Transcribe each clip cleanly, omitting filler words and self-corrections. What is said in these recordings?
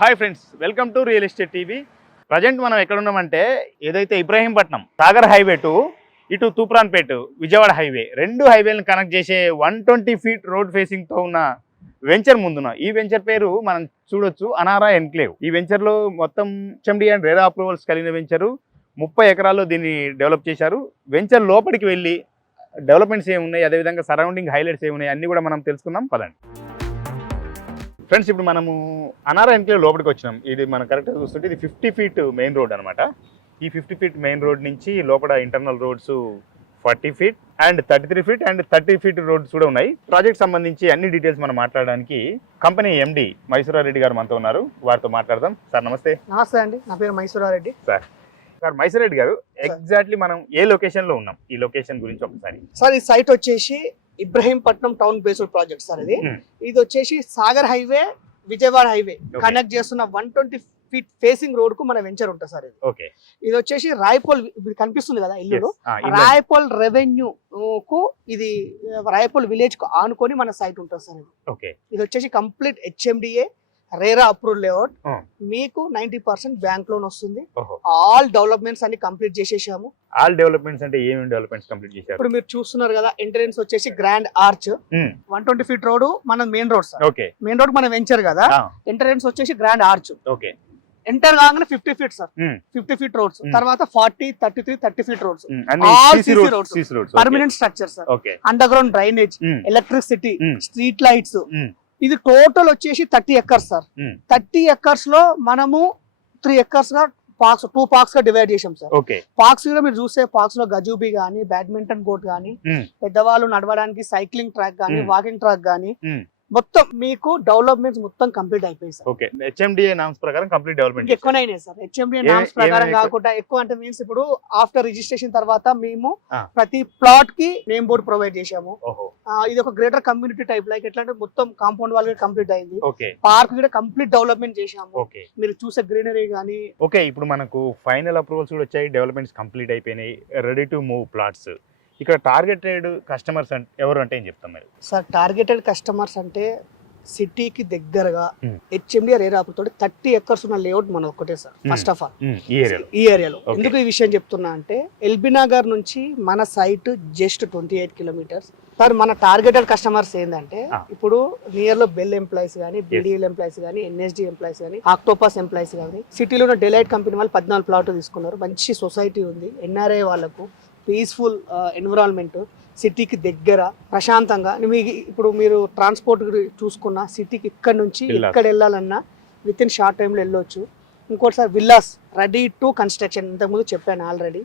Hi friends, welcome to real estate TV. Present మనం ఎక్కడ ఉన్నామంటే ఏదైతే ఇబ్రహీంపట్నం సాగర్ హైవే టు ఇటు తూప్రాన్పేట విజయవాడ హైవే రెండు హైవేలను కనెక్ట్ చేసే 120 ఫీట్ రోడ్ ఫేసింగ్తో ఉన్న వెంచర్ ముందున ఈ వెంచర్ పేరు మనం చూడొచ్చు అనారా ఎన్క్లేవ్. ఈ వెంచర్లో మొత్తం హెచ్ఎండి అండ్ రేరా అప్రూవల్స్ కలిగిన వెంచరు. 30 ఎకరాల్లో దీన్ని డెవలప్ చేశారు. వెంచర్ లోపలికి వెళ్ళి డెవలప్మెంట్స్ ఏమున్నాయి, అదేవిధంగా సరౌండింగ్ హైలైట్స్ ఏమున్నాయి అన్నీ కూడా మనం తెలుసుకుందాం పదండి. ఫ్రెండ్స్, ఇప్పుడు మనము అనారా ఎన్క్లేవ్ లోపలికి వచ్చినాం. ఇది మనం కరెక్ట్గా చూస్తుంటే ఇది 50 ఫీట్ మెయిన్ రోడ్ అనమాట. ఈ 50 ఫీట్ మెయిన్ రోడ్ నుంచి లోపల internal roads 40 feet and 33 feet and 30 feet roads కూడా ఉన్నాయి. ప్రాజెక్ట్ సంబంధించి అన్ని డీటెయిల్స్ మనం మాట్లాడడానికి కంపెనీ ఎండి మైసూరారెడ్డి గారు మనతో ఉన్నారు. వారితో మాట్లాడదాం. సార్ నమస్తే. నమస్తే అండి, నా పేరు మైసూరారెడ్డి. సార్ మైసూరారెడ్డి గారు, ఎగ్జాక్ట్లీ మనం ఏ లొకేషన్ లో ఉన్నాం, ఈ లొకేషన్ గురించి ఒకసారి. సార్, ఈ సైట్ వచ్చేసి Ibrahimpatnam town based project sir. ఇది వచ్చేసి Sagar highway Vijayawada highway connect చేస్తున్న 120 ఫీట్ ఫేసింగ్ రోడ్ కు మన వెంచర్ ఉంటుంది సార్. ఇది వచ్చేసి రాయపోల్ కనిపిస్తుంది కదా ఇల్లు, రాయపోల్ రెవెన్యూ కు ఇది రాయపోల్ విలేజ్ కు ఆనుకొని మన సైట్ ఉంటుంది సార్. ఇది వచ్చేసి complete HMDA RERA approve layout. మీకు 90% బ్యాంక్ లోన్ వస్తుంది. ఆల్ డెవలప్మెంట్స్ అన్ని కంప్లీట్ చేసేసాము. ఆల్ డెవలప్మెంట్స్ అంటే ఏమేమి డెవలప్మెంట్స్ కంప్లీట్ చేశారు? ఇప్పుడు మీరు చూస్తున్నారు కదా, ఎంట్రన్స్ వచ్చేసి గ్రాండ్ ఆర్చ్ 120 ఫీట్ రోడ్ మన main road sir. Main road మన వెంచర్ కదా. ఎంట్రన్స్ వచ్చేసి గ్రాండ్ ఆర్చ్. ఎంటర్ కాగానే 50 ఫీట్ సార్, 50 ఫీట్ రోడ్స్. తర్వాత 40, 33, 30 feet roads, al Sisi roads, permanent structure sir. Under ground drainage, electricity, street lights. ఇది total వచ్చేసి 30 acres sir. 30 acres లో మనము 3 acres గా పార్క్స్, 2 పార్క్స్ గా డివైడ్ చేసాం సార్. పార్క్స్ కూడా మీరు చూస్తే పార్క్స్ లో గజూబీ గానీ, బ్యాడ్మింటన్ కోర్ట్ గానీ, పెద్దవాళ్ళు నడవడానికి సైక్లింగ్ ట్రాక్ గానీ, వాకింగ్ ట్రాక్ గానీ, మొత్తం మీకు డెవలప్మెంట్స్ మొత్తం కంప్లీట్ అయిపోయింది సార్. హెచ్ఎండిఏ నామ్స్ ప్రకారం కంప్లీట్ డెవలప్మెంట్ ఎక్కువనైనా సార్. హెచ్ఎండిఏ నామ్స్ ప్రకారం కాకుండా ఎక్కువ అంటే మీన్స్ ఇప్పుడు ఆఫ్టర్ రిజిస్ట్రేషన్ తర్వాత మేము ప్రతి ప్లాట్ కి నేమ్ బోర్డ్ ప్రొవైడ్ చేసాము. ఇది ఒక గ్రేటర్ కమ్యూనిటీ టైప్, లైక్ ఎట్లా అంటే మొత్తం కాంపౌండ్ వాల్ కంప్లీట్ అయింది. పార్క్ కూడా కంప్లీట్ డెవలప్మెంట్ చేసాము. మీరు చూసే గ్రీనరీ గానీ. ఇప్పుడు మనకు ఫైనల్ అప్రూవల్స్ కూడా వచ్చాయి, డెవలప్మెంట్స్ కంప్లీట్ అయిపోయినాయి, రెడీ టు మూవ్ ప్లాట్స్. ఇక్కడ టార్గెటెడ్ కస్టమర్స్ ఎవరు అంటే ఏం చెప్తాం మీరు? సార్, టార్గెటెడ్ కస్టమర్స్ అంటే సిటీకి దగ్గరగా హెచ్ఎండి రేరా తోటి 30 ఎకర్స్ ఉన్న లేఅవుట్ మన ఒక్కటే సార్. ఫస్ట్ ఆఫ్ ఆల్ ఈ ఏరియాలో ఎందుకు ఈ విషయం చెప్తున్నా అంటే, ఎల్బీ నగర్ నుంచి మన సైట్ జస్ట్ 28 కిలోమీటర్స్ సార్. మన టార్గెటెడ్ కస్టమర్స్ ఏంటంటే, ఇప్పుడు నియర్ లో బెల్ ఎంప్లాయీస్ కానీ, బీడీఎల్ ఎంప్లాయీస్ కానీ, ఎన్ఎస్డి ఎంప్లాయీస్ కానీ, ఆక్టోపస్ ఎంప్లాయీస్ కానీ, సిటీలో ఉన్న డెలైట్ కంపెనీ వాళ్ళు 14 ప్లాట్ తీసుకున్నారు. మంచి సొసైటీ ఉంది. ఎన్ఆర్ఐ వాళ్ళకు పీస్ఫుల్ ఎన్విరాన్మెంట్, సిటీకి దగ్గర ప్రశాంతంగా. ఇప్పుడు మీరు ట్రాన్స్పోర్ట్ చూసుకున్న సిటీకి ఇక్కడ నుంచి ఇక్కడ వెళ్ళాలన్నా విత్ ఇన్ షార్ట్ టైంలో వెళ్ళొచ్చు. ఇంకోటి sir, villas ready to construction. ఇంతకుముందు చెప్పాను ఆల్రెడీ.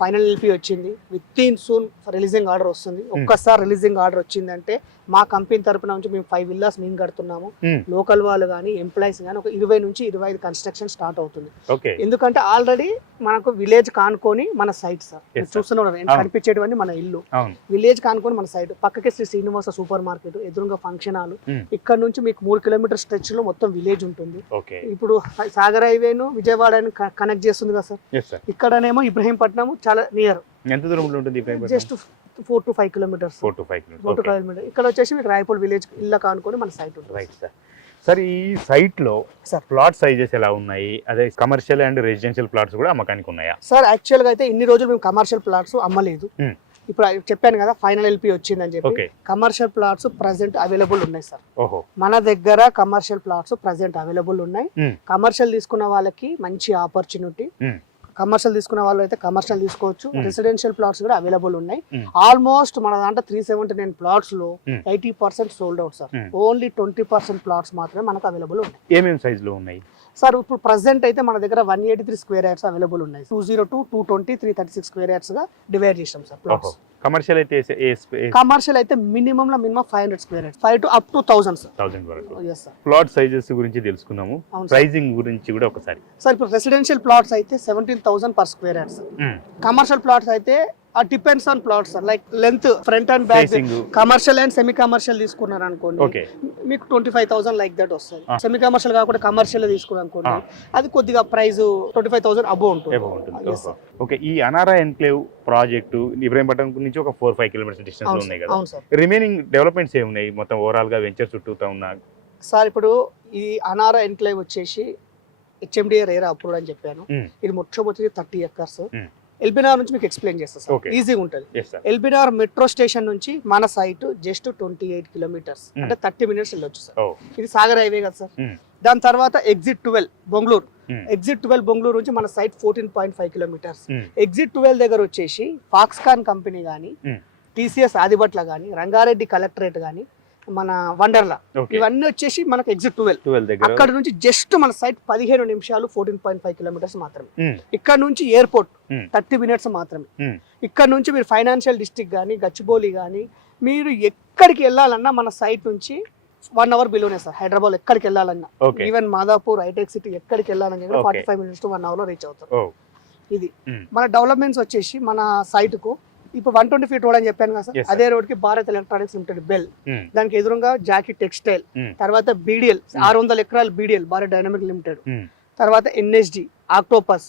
ఫైనల్ ఎల్పీ వచ్చింది, with in soon releasing order వస్తుంది. ఒక్కసారి రిలీజింగ్ ఆర్డర్ వచ్చిందంటే మా కంపెనీ తరపున నుంచి మేము 5 విల్లాస్ మేము కడుతున్నాము. లోకల్ వాళ్ళు కానీ, ఎంప్లాయీస్ కానీ ఒక 20 నుంచి 25 కన్స్ట్రక్షన్ స్టార్ట్ అవుతుంది. ఎందుకంటే ఆల్రెడీ మనకు విలేజ్ కానుకొని మన సైట్ సార్. చూస్తున్నా కనిపించేటువంటి మన ఇల్లు విలేజ్ కానుకొని మన సైట్. పక్కకే శ్రీ శ్రీనివాస సూపర్ మార్కెట్, ఎదురుగా ఫంక్షన్ హాల్. ఇక్కడ నుంచి మీకు 3 కిలోమీటర్ స్ట్రెచ్ లో మొత్తం విలేజ్ ఉంటుంది. ఇప్పుడు సాగర్ హైవేను విజయవాడ కనెక్ట్ చేస్తుంది కదా సార్. ఇక్కడనేమో ఇబ్రహీంపట్నం చాలా నియర్. ఎంత దూరంలో ఉంటుంది? Just 4 to 5 kilometres. 4 to 5 kilometres. ఇక్కడ వచ్చేసి మీకు రాయపూల్ విలేజ్ ఇళ్ళ కానుకొని మన సైట్ ఉంటుంది. Right sir. సార్, ఈ సైట్ లో ప్లాట్ సైజెస్ ఎలా ఉన్నాయి? అదే కమర్షియల్ అండ్ రెసిడెన్షియల్ ప్లాట్స్ కూడా అమ్మకానికి ఉన్నాయా? సార్, యాక్చువల్ గా అయితే ఇన్ని రోజులు మేము కమర్షియల్ ప్లాట్స్ అమ్మలేదు. ఇప్పుడు చెప్పాను కదా ఫైనల్ ఎల్పీ వచ్చిందని చెప్పి. కమర్షియల్ ప్లాట్స్ ప్రెసెంట్ అవైలబుల్ ఉన్నాయి సార్. మన దగ్గర కమర్షియల్ ప్లాట్స్ ప్రెసెంట్ అవైలబుల్ ఉన్నాయి. కమర్షియల్ తీసుకున్న వాళ్ళకి మంచి ఆపర్చునిటీ. కమర్షియల్ తీసుకున్న వాళ్ళు అయితే కమర్షియల్ తీసుకోవచ్చు. రెసిడెన్షియల్ ప్లాట్స్ కూడా అవైలబుల్ ఉన్నాయి. ఆల్మోస్ట్ మన దాంట్లో 379 ప్లాట్స్ లో 80% sold out sir. Only 20% plots మాత్రమే మనకు అవైలబుల్ ఉన్నాయి. ఏమేమి సైజ్ లో ఉన్నాయి సార్? ఇప్పుడు ప్రెసెంట్ అయితే మన దగ్గర 183 స్క్వేర్ యార్డ్స్ అవైలబుల్ ఉన్నాయి. 202, 220, 336 స్క్వేర్ యార్డ్స్ గా డివైడ్ చేసాం సార్ ప్లాట్స్. కమర్షియల్ అయితే minimum 500 square yards, 5 to up to 1000 sir. 1000 వరకు. yes sir. ప్లాట్ సైజెస్ గురించి తెలుసుకున్నాము, ప్రైసింగ్ గురించి కూడా ఒకసారి. సార్, ఇప్పుడు రెసిడెన్షియల్ ప్లాట్స్ అయితే 17,000 per square yard sir. Commercial plots అయితే depends on plots sir. Like length, front and back. Commercial and semi commercial తీసుకున్నారు అనుకోండి, మీకు 25,000 లైక్ దట్ వస్తుంది. సెమీ కమర్షియల్ కాకుండా కమర్షియల్ తీసుకున్నారు అనుకోండి, అది కొద్దిగా ప్రైస్ 25,000 అబోవ్ ఉంటుంది. ఈ అనారా ఎన్క్లేవ్ ప్రాజెక్టు ఇబ్రహీంపట్నం నుంచి ఒక 4-5 కిలోమీటర్స్ డిస్టెన్స్ లో ఉన్నాయి కదా. రిమైనింగ్ డెవలప్మెంట్స్ ఏమున్నాయి మొత్తం ఓవరాల్ గా వెంచర్ చుట్టూతా ఉన్న? సార్ ఇప్పుడు ఈ అనారా ఎన్క్లేవ్ వచ్చేసి హెచ్ఎండిఏ రేరా అప్రూవ్డ్ అని చెప్పాను. ఇది మొట్టమొదటి 30 ఎకర్స్. ఎల్బీనగర్ నుంచి మీకు ఎక్స్ప్లెయిన్ చేస్తాను సార్, ఈజీగా ఉంటుంది. ఎల్బీనగర్ మెట్రో స్టేషన్ నుంచి మన సైట్ జస్ట్ 28 కిలోమీటర్స్, అంటే 30 మినిట్స్ వెళ్ళొచ్చు సార్. ఇది సాగర్ హైవే కదా సార్. దాని తర్వాత ఎగ్జిట్ 12 బొంగళూరు, ఎగ్జిట్ 12 బొంగళూరు నుంచి మన సైట్ 14.5 కిలోమీటర్స్. ఎగ్జిట్ 12 దగ్గర వచ్చేసి ఫాక్స్కాన్ కంపెనీ కానీ, టీసీఎస్ ఆదిబట్ల కానీ, రంగారెడ్డి కలెక్టరేట్ కానీ, మన వండర్లా, ఇవన్నీ వచ్చేసి మనకు ఎగ్జిట్ 12 అక్కడ నుంచి జస్ట్ మన సైట్ 15 నిమిషాలు 14.5 కిలోమీటర్స్ మాత్రమే. ఇక్కడ నుంచి ఎయిర్పోర్ట్ 30 మినిట్స్ మాత్రమే. ఇక్కడ నుంచి మీరు ఫైనాన్షియల్ డిస్ట్రిక్ట్ కానీ, గచ్చిబౌలి కానీ, మీరు ఎక్కడికి వెళ్ళాలన్నా మన సైట్ నుంచి 1 అవర్ బిలోనే సార్. హైదరాబాద్ ఎక్కడికి వెళ్ళాలన్నా, ఈవెన్ మాదాపూర్, హైటెక్ సిటీ ఎక్కడికి వెళ్ళాలన్నా 45 మినిట్స్ టు 1 అవర్ లో రీచ్ అవుతారు. ఇది మన డెవలప్మెంట్స్ వచ్చేసి మన సైట్ కు ఇప్పుడు 120 ఫీట్ రోడ్ అని చెప్పాను కదా సార్. అదే రోడ్ కి భారత్ ఎలక్ట్రానిక్స్ లిమిటెడ్ బెల్, దానికి ఎదురుగా జాకీ టెక్స్టైల్, తర్వాత బీడిఎల్ 600 ఎకరాలు బీడిఎల్ భారత్ డైనమిక్ లిమిటెడ్, తర్వాత ఎన్ఎస్డి, ఆక్టోపస్.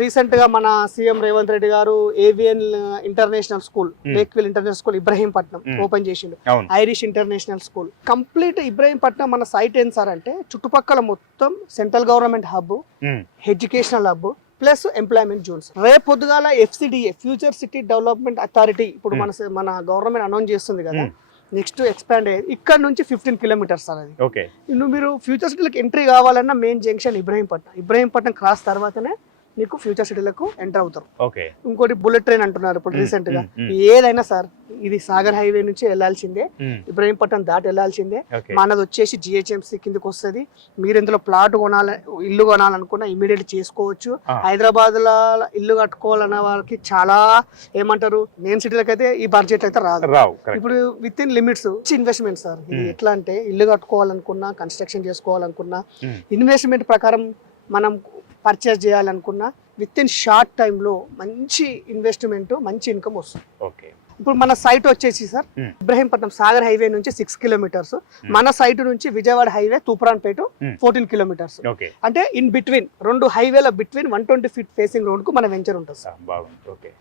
రీసెంట్ గా మన సీఎం రేవంత్ రెడ్డి గారు AVN international school, Lakeville international school Ibrahimpatnam open చేసిండు. Irish international school complete Ibrahimpatnam మన సైట్ ఏం సార్ అంటే చుట్టుపక్కల మొత్తం central government hub, educational hub plus employment zones. రేపు పొద్దుగాల FCDA future city development authority ఇప్పుడు మన గవర్నమెంట్ అనౌన్స్ చేస్తుంది కదా, నెక్స్ట్ ఎక్స్పాండ్ అయ్యేది ఇక్కడ నుంచి 15 కిలోమీటర్స్ అనేది. మీరు ఫ్యూచర్ సిటీలకు ఎంట్రీ కావాలన్నా మెయిన్ జంక్షన్ ఇబ్రహీంపట్నం క్రాస్ తర్వాతనే మీకు ఫ్యూచర్ సిటీలకు ఎంటర్ అవుతారు. ఇంకోటి బుల్లెట్ ట్రైన్ అంటున్నారు ఇప్పుడు రీసెంట్ గా. ఏదైనా సార్ ఇది సాగర్ హైవే నుంచి వెళ్లాల్సిందే, ఇబ్రహీంపట్నం దాటి వెళ్లాల్సిందే. మనది వచ్చేసి GHMC కిందకి వస్తుంది. మీరు ఇందులో ప్లాట్ ఇల్లు కొనాలనుకున్నా ఇమీడియట్ చేసుకోవచ్చు. హైదరాబాద్ లో ఇల్లు కట్టుకోవాలన్న వాళ్ళకి చాలా ఏమంటారు, మెయిన్ సిటీలకు అయితే ఈ బడ్జెట్ అయితే రాదు. ఇప్పుడు with in limits investment sir. ఇది ఎట్లా అంటే ఇల్లు కట్టుకోవాలనుకున్నా, కన్స్ట్రక్షన్ చేసుకోవాలనుకున్నా, ఇన్వెస్ట్మెంట్ ప్రకారం మనం పర్చేస్ చేయాలనుకున్నా విత్ ఇన్ షార్ట్ టైంలో మంచి ఇన్వెస్ట్మెంట్, మంచి ఇన్కమ్ వస్తుంది. ఇప్పుడు మన సైట్ వచ్చేసి సార్ ఇబ్రహీంపట్నం సాగర్ హైవే నుంచి 6 కిలోమీటర్స్, మన సైట్ నుంచి విజయవాడ హైవే తూప్రాన్పేట 14 కిలోమీటర్స్. అంటే ఇన్ బిట్వీన్ రెండు హైవేల బిట్వీన్ 120 ఫీట్ ఫేసింగ్ రోడ్ కు మన వెంచర్ ఉంటుంది సార్.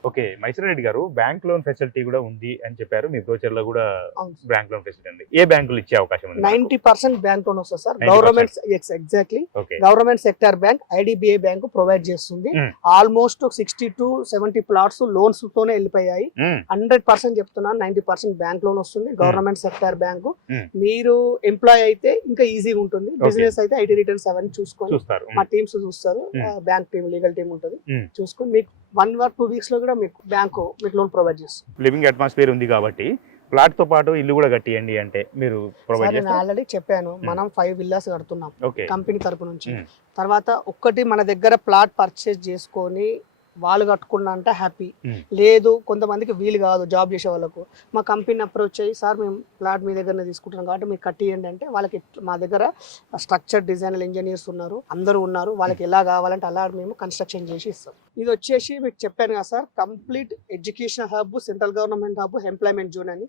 ఓకే, మైసూర్ రెడ్డి గారు బ్యాంక్ లోన్ ఫెసిలిటీ కూడా ఉంది అని చెప్పారు. మీ బ్రోచర్ లో కూడా బ్యాంక్ లోన్ ఫెసిలిటీ ఉంది. ఏ బ్యాంకులు ఇచ్చే అవకాశం ఉంది? 90% బ్యాంక్ లోన్ వస్తుంది sir. Government exactly government sector bank IDBI bank provide చేస్తుంది. ఆల్మోస్ట్ 60 to 70 ప్లాట్స్ లోన్స్ తోనే వెళ్ళిపోయాయి. 100% చెప్తున్నాను, 90% బ్యాంక్ లోన్ వస్తుంది. Government sector bank. మీరు ఎంప్లాయ్ అయితే ఇంకా ఈజీగా ఉంటుంది. బిజినెస్ అయితే IT రిటర్న్స్ అవన్నీ చూసుకొని మా టీమ్స్ చూస్తారు. బ్యాంక్ టీమ్, లీగల్ టీమ్ ఉంటుంది, చూసుకొని మీకు 1 or 2 వీక్స్ లో కూడా మీకు బ్యాంకు మీకు లోన్ ప్రొవైడ్ చేస్తుంది. లివింగ్ అట్మాస్ఫియర్ ఉంది కాబట్టి ప్లాట్ తో పాటు ఇల్లు కూడా కట్టియండి అంటే మీరు ప్రొవైడ్ చేస్తారు. నేను ఆల్రెడీ చెప్పాను, మనం 5 విల్లాస్ కడుతున్నాం కంపెనీ తరపు నుంచి. తర్వాత ఒక్కటి మన దగ్గర ప్లాట్ పర్చేస్ చేసుకొని వాళ్ళు కట్టుకున్నా అంటే హ్యాపీ. లేదు కొంతమందికి వీలు కాదు జాబ్ చేసే వాళ్ళకు, మా కంపెనీ అప్రోచ్ అయ్యి సార్ మేము ప్లాట్ మీ దగ్గరనే తీసుకుంటున్నాం కాబట్టి మీరు కట్టియండి అంటే వాళ్ళకి మా దగ్గర స్ట్రక్చర్ డిజైనర్ ఇంజనీర్స్ ఉన్నారు, అందరూ ఉన్నారు. వాళ్ళకి ఎలా కావాలంటే అలా మేము కన్స్ట్రక్షన్ చేసి ఇస్తాం. ఇది వచ్చేసి మీకు చెప్పాను కదా sir, complete education hub, central government hub, employment zone అని.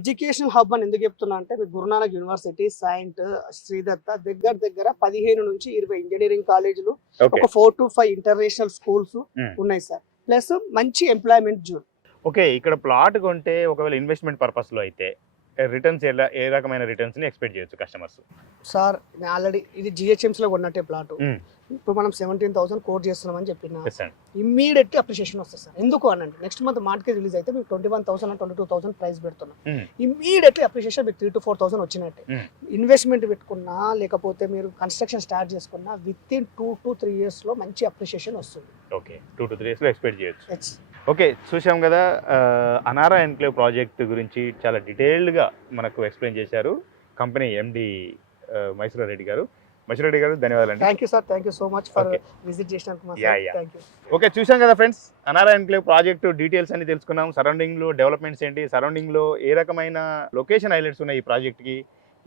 ఎడ్యుకేషన్ హబ్ అని ఎందుకు చెప్తున్నా అంటే మీకు గురునానక్ యూనివర్సిటీ, సైంట్, శ్రీదత్త దగ్గర 15 నుంచి 20 ఇంజనీరింగ్ కాలేజీలు, ఒక 4 to 5 ఇంటర్నేషనల్ స్కూల్స్ ఉన్నాయి సార్. ప్లస్ మంచి ఎంప్లాయ్మెంట్ జోన్. ఓకే, ఇక్కడ ప్లాట్ కొంటే ఒకవేళ ఇన్వెస్ట్మెంట్ పర్పస్ లో అయితే రిటర్న్స్ ఏ రకమైన రిటర్న్స్ ని ఎక్స్పెక్ట్ చేయొచ్చు కస్టమర్స్? సార్ ఆల్రెడీ ఇది GHMC లో కొన్నట్టే ప్లాట్. ఇప్పుడు మనం 17,000 కోట్ చేస్తున్నామని చెప్పిన ఇమ్మీడియట్ అప్రిషియేషన్ వస్తుంది సార్. ఎందుకు అనండి, నెక్స్ట్ మంత్ మార్కెట్ రిలీజ్ అయితే మీకు 21,000 22,000 ప్రైస్ పెడుతున్నాం. ఇమ్మీడియట్లీ అప్రిషియేషన్ మీకు 3 to 4,000 వచ్చినట్టే. ఇన్వెస్ట్మెంట్ పెట్టుకున్నా లేకపోతే మీరు కన్స్ట్రక్షన్ స్టార్ట్ చేసుకున్నా విత్ ఇన్ 2 to 3 years లో మంచి అప్రిషియేషన్ వస్తుంది. ఓకే, 2 to 3 years లో ఎక్స్పెక్ట్ చేయొచ్చు. ఓకే, చూసాం కదా అనారా ఎన్క్లేవ్ ప్రాజెక్ట్ గురించి చాలా డీటెయిల్డ్గా మనకు ఎక్స్ప్లెయిన్ చేశారు కంపెనీ MD మైసూర్ రెడ్డి గారు. మైసూర్ రెడ్డి గారు ధన్యవాదాలు. Thank you sir, thank you so much for visit చేసినందుకు. ఓకే, చూసాం కదా ఫ్రెండ్స్, అనారా ఎన్క్లేవ్ ప్రాజెక్ట్ డీటెయిల్స్ అన్ని తెలుసుకున్నాం. సరౌండింగ్ లో డెవలప్మెంట్స్ ఏంటి, సరౌండింగ్ లో ఏ రకమైన లొకేషన్ హైలైట్స్ ఉన్నాయి ఈ ప్రాజెక్ట్ కి,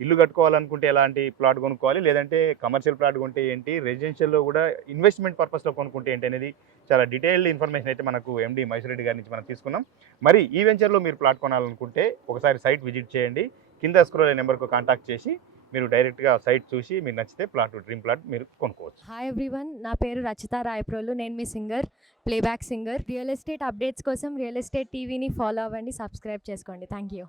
ఇల్లు కట్టుకోవాలనుకుంటే ఎలాంటి ప్లాట్ కొనుక్కోవాలి, లేదంటే కమర్షియల్ ప్లాట్ కొంటే ఏంటి, రెసిడెన్షియల్లో కూడా ఇన్వెస్ట్మెంట్ పర్పస్లో కొనుక్కుంటే ఏంటి అనేది చాలా డీటెయిల్డ్ ఇన్ఫర్మేషన్ అయితే మనకు MD మైసూర్ రెడ్డి గారి నుంచి మనం తీసుకున్నాం. మరి ఈ వెంచర్లో మీరు ప్లాట్ కొనాలనుకుంటే ఒకసారి సైట్ విజిట్ చేయండి. కింద స్క్రోల్ అయ్యే నెంబర్కు కాంటాక్ట్ చేసి మీరు డైరెక్ట్గా సైట్ చూసి మీకు నచ్చితే ప్లాట్, డ్రీమ్ ప్లాట్ మీరు కొనుక్కోవచ్చు. హాయ్ ఎవ్రీవన్, నా పేరు రచిత రాయప్రోలు. నేను మీ singer, playback singer. Real estate updates కోసం రియల్ ఎస్టేట్ టీవీని ఫాలో అవ్వండి, సబ్స్క్రైబ్ చేసుకోండి. Thank you.